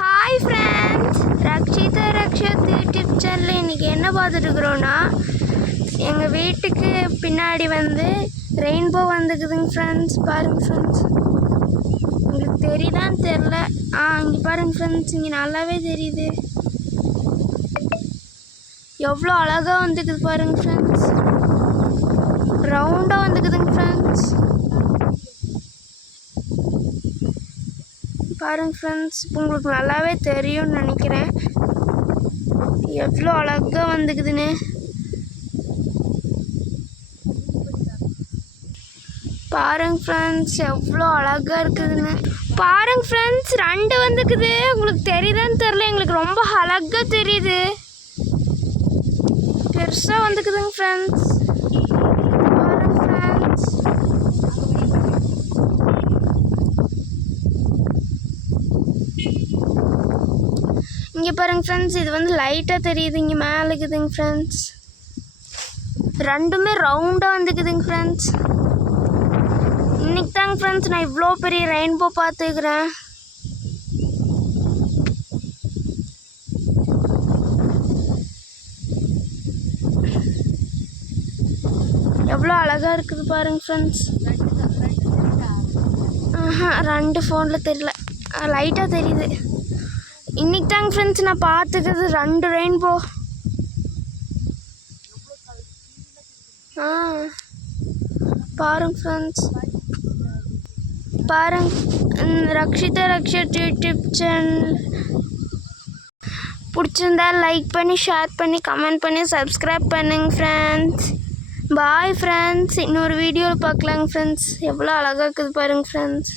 Hi friends, ரக்ஷத் YouTube சேனலில் இன்றைக்கி என்ன பார்த்துட்டுருக்குறோன்னா, எங்கள் வீட்டுக்கு பின்னாடி ரெயின்போ வந்துக்குதுங்க ஃப்ரெண்ட்ஸ். பாருங்கள் ஃப்ரெண்ட்ஸ், உங்களுக்கு தெரியுதான்னு தெரில. இங்கே பாருங்கள் ஃப்ரெண்ட்ஸ், இங்கே நல்லாவே தெரியுது. எவ்வளோ அழகாக வந்துக்குது பாருங்கள் ஃப்ரெண்ட்ஸ். ரவுண்டாக வந்துக்குதுங்க ஃப்ரெண்ட்ஸ். பாருங்கள் ஃப்ரெண்ட்ஸ், உங்களுக்கு நல்லாவே தெரியும்னு நினைக்கிறேன் எவ்வளோ அழகாக வந்துக்குதுன்னு. பாருங்க ஃப்ரெண்ட்ஸ், எவ்வளோ அழகாக இருக்குதுன்னு. பாருங்க ஃப்ரெண்ட்ஸ், 2 வந்துக்குது. உங்களுக்கு தெரியுதான்னு தெரில, எங்களுக்கு ரொம்ப அழகாக தெரியுது. பெருசாக வந்துக்குதுங்க ஃப்ரெண்ட்ஸ். பாருங்க ஃப்ரெண்ட்ஸ், இங்கே பாருங்க ஃப்ரெண்ட்ஸ், இது லைட்டாக தெரியுது. இங்கே மேலே இருக்குதுங்க ஃப்ரெண்ட்ஸ். 2மே ரவுண்டாக வந்துக்குதுங்க ஃப்ரெண்ட்ஸ். இன்னைக்கு தாங்க ஃப்ரெண்ட்ஸ் நான் இவ்வளோ பெரிய ரெயின்போ பார்த்துக்கிறேன். எவ்வளோ அழகாக இருக்குது பாருங்க ஃப்ரெண்ட்ஸ். 2 ஃபோனில் தெரியல, லைட்டாக தெரியுது. இன்னைக்கு தாங்க ஃப்ரெண்ட்ஸ் நான் பார்த்துக்கிறது 2 ரெயின்போ. பாருங்க ஃப்ரெண்ட்ஸ், பாருங்க. ரக்ஷத் யூடியூப் சேனல் பிடிச்சிருந்தா லைக் பண்ணி, ஷேர் பண்ணி, கமெண்ட் பண்ணி, சப்ஸ்கிரைப் பண்ணுங்க ஃப்ரெண்ட்ஸ். பாய் ஃப்ரெண்ட்ஸ், இன்னொரு வீடியோவில் பார்க்கலாங்க ஃப்ரெண்ட்ஸ். எவ்வளோ அழகாக இருக்குது பாருங்க ஃப்ரெண்ட்ஸ்.